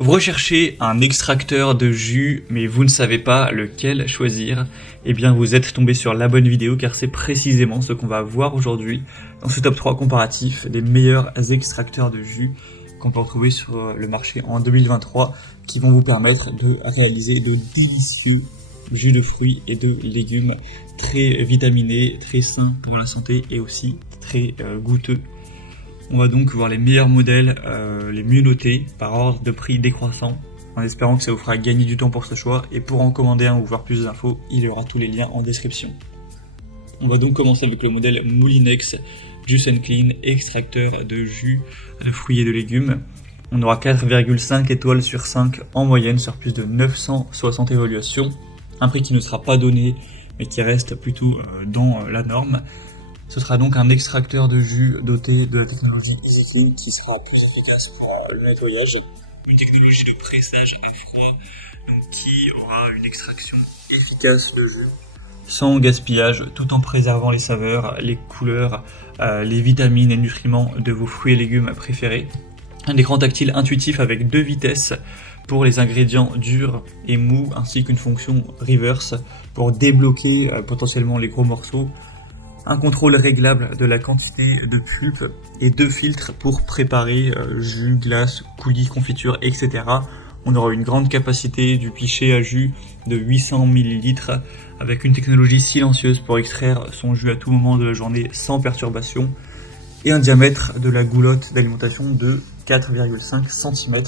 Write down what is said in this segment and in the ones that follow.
Vous recherchez un extracteur de jus, mais vous ne savez pas lequel choisir. Eh bien, vous êtes tombé sur la bonne vidéo car c'est précisément ce qu'on va voir aujourd'hui dans ce top 3 comparatif des meilleurs extracteurs de jus qu'on peut retrouver sur le marché en 2023 qui vont vous permettre de réaliser de délicieux jus de fruits et de légumes très vitaminés, très sains pour la santé et aussi très goûteux. On va donc voir les meilleurs modèles, les mieux notés, par ordre de prix décroissant, en espérant que ça vous fera gagner du temps pour ce choix, et pour en commander un ou voir plus d'infos, il y aura tous les liens en description. On va donc commencer avec le modèle Moulinex Juice & Clean, extracteur de jus de fruits et de légumes. On aura 4,5 étoiles sur 5 en moyenne sur plus de 960 évaluations, un prix qui ne sera pas donné, mais qui reste plutôt dans la norme. Ce sera donc un extracteur de jus doté de la technologie EasyClean qui sera plus efficace pour le nettoyage. Une technologie de pressage à froid donc qui aura une extraction efficace de jus sans gaspillage tout en préservant les saveurs, les couleurs, les vitamines et nutriments de vos fruits et légumes préférés. Un écran tactile intuitif avec 2 vitesses pour les ingrédients durs et mous ainsi qu'une fonction reverse pour débloquer potentiellement les gros morceaux. Un contrôle réglable de la quantité de pulpe et 2 filtres pour préparer jus, glace, coulis, confiture, etc. On aura une grande capacité du pichet à jus de 800 ml avec une technologie silencieuse pour extraire son jus à tout moment de la journée sans perturbation et un diamètre de la goulotte d'alimentation de 4,5 cm.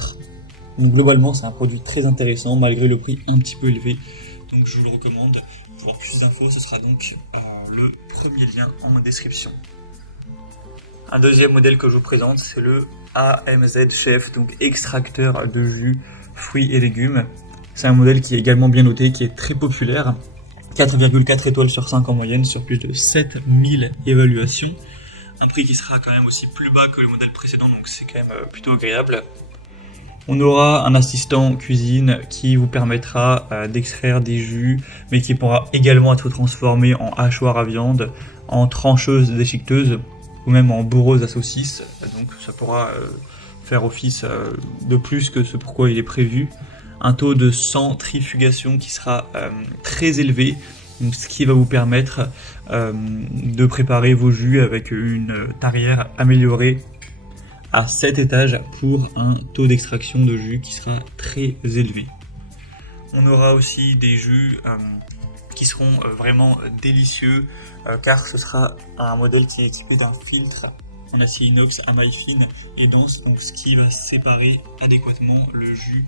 Donc globalement c'est un produit très intéressant malgré le prix un petit peu élevé, donc je vous le recommande. Pour avoir plus d'infos, ce sera donc le premier lien en description. Un deuxième modèle que je vous présente, c'est le AMZ Chef, donc extracteur de jus, fruits et légumes. C'est un modèle qui est également bien noté, qui est très populaire. 4,4 étoiles sur 5 en moyenne, sur plus de 7000 évaluations. Un prix qui sera quand même aussi plus bas que le modèle précédent, donc c'est quand même plutôt agréable. On aura un assistant cuisine qui vous permettra d'extraire des jus, mais qui pourra également être transformé en hachoir à viande, en trancheuse déchiqueteuse, ou même en bourreuse à saucisse. Donc ça pourra faire office de plus que ce pourquoi il est prévu. Un taux de centrifugation qui sera très élevé, donc ce qui va vous permettre de préparer vos jus avec une tarière améliorée à 7 étages pour un taux d'extraction de jus qui sera très élevé. On aura aussi des jus qui seront vraiment délicieux car ce sera un modèle qui est équipé d'un filtre en acier inox à maille fine et dense, donc ce qui va séparer adéquatement le jus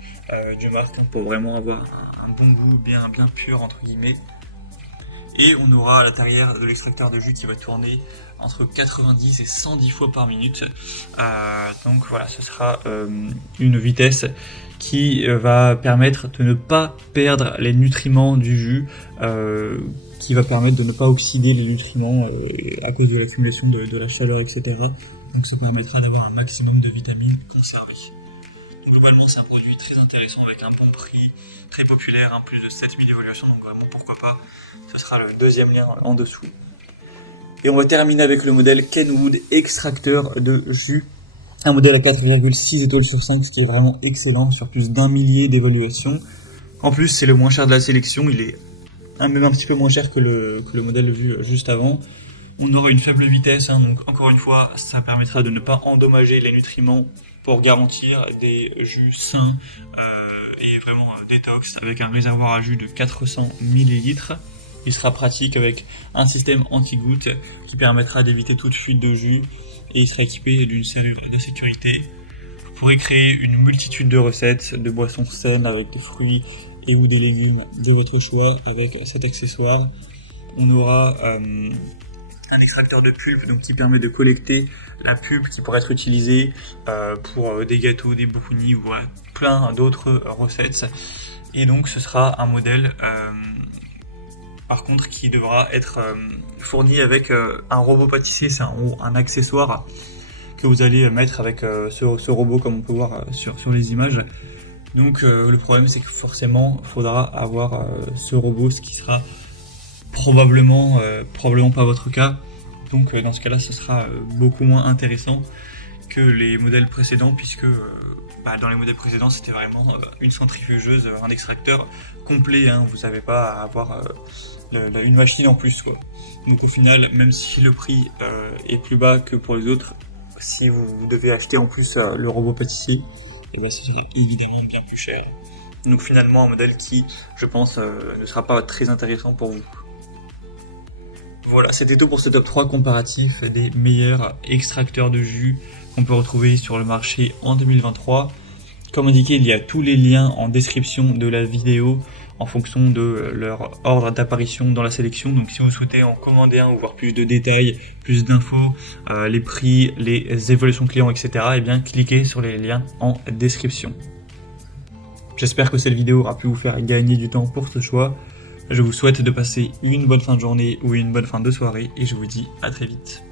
du marque pour vraiment avoir un bon goût bien pur entre guillemets. Et on aura la tarière de l'extracteur de jus qui va tourner entre 90 et 110 fois par minute. Donc voilà, ce sera une vitesse qui va permettre de ne pas perdre les nutriments du jus, qui va permettre de ne pas oxyder les nutriments à cause de l'accumulation de la chaleur, etc. Donc ça permettra d'avoir un maximum de vitamines conservées. Donc globalement c'est un produit très intéressant avec un bon prix, très populaire, plus de 7000 évaluations, donc vraiment pourquoi pas, ce sera le deuxième lien en dessous. Et on va terminer avec le modèle Kenwood, extracteur de jus, un modèle à 4,6 étoiles sur 5 qui est vraiment excellent sur plus d'1 millier d'évaluations. En plus c'est le moins cher de la sélection, il est même un petit peu moins cher que le modèle vu juste avant. On aura une faible vitesse, donc encore une fois ça permettra de ne pas endommager les nutriments pour garantir des jus sains et vraiment détox avec un réservoir à jus de 400 ml. Il sera pratique avec un système anti-goutte qui permettra d'éviter toute fuite de jus et il sera équipé d'une serrure de sécurité. Vous pourrez créer une multitude de recettes de boissons saines avec des fruits et ou des légumes de votre choix avec cet accessoire. On aura un extracteur de pulpe donc qui permet de collecter la pulpe qui pourrait être utilisée pour des gâteaux, des brownies ou plein d'autres recettes. Et donc ce sera un modèle par contre qui devra être fourni avec un robot pâtissier, c'est un accessoire que vous allez mettre avec ce robot comme on peut voir sur les images. Donc le problème c'est que forcément il faudra avoir ce robot, ce qui sera probablement pas votre cas. Donc dans ce cas-là, ce sera beaucoup moins intéressant que les modèles précédents, puisque dans les modèles précédents c'était vraiment une centrifugeuse, un extracteur complet, hein. Vous n'avez pas à avoir une machine en plus, quoi. Donc au final, même si le prix est plus bas que pour les autres, si vous devez acheter en plus le robot pâtissier, et ben ce sera évidemment bien plus cher. Donc finalement un modèle qui, je pense, ne sera pas très intéressant pour vous. Voilà, c'était tout pour ce top 3 comparatif des meilleurs extracteurs de jus qu'on peut retrouver sur le marché en 2023. Comme indiqué, il y a tous les liens en description de la vidéo en fonction de leur ordre d'apparition dans la sélection. Donc si vous souhaitez en commander un ou voir plus de détails, plus d'infos, les prix, les évolutions clients, etc., eh bien cliquez sur les liens en description. J'espère que cette vidéo aura pu vous faire gagner du temps pour ce choix. Je vous souhaite de passer une bonne fin de journée ou une bonne fin de soirée et je vous dis à très vite.